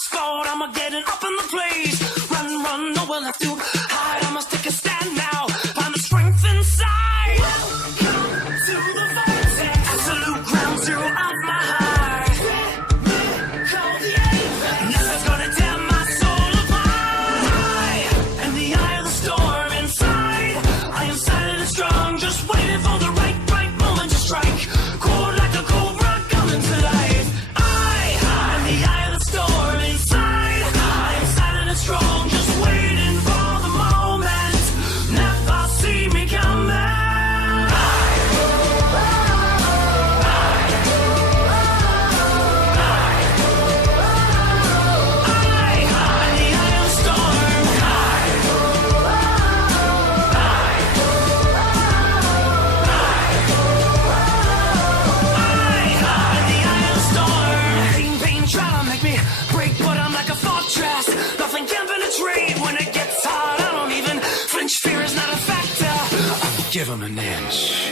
sport, I'm getting up in the place. Run, run, nowhere left to hide. I must take a stand now. Find the strength inside. Welcome to the vortex. Absolute ground zero of my heart. Call the apex. Nothing's gonna tear my soul apart. In the eye of the storm inside, I am silent and strong, just waiting for the right moment to strike. Cold like a cobra coming to life. In the eye of the storm inside, I am silent and strong, just waiting for the moment. Never see me coming. Nothing can penetrate when it gets hard. I don't even flinch. Fear is not a factor. I'll give him an inch.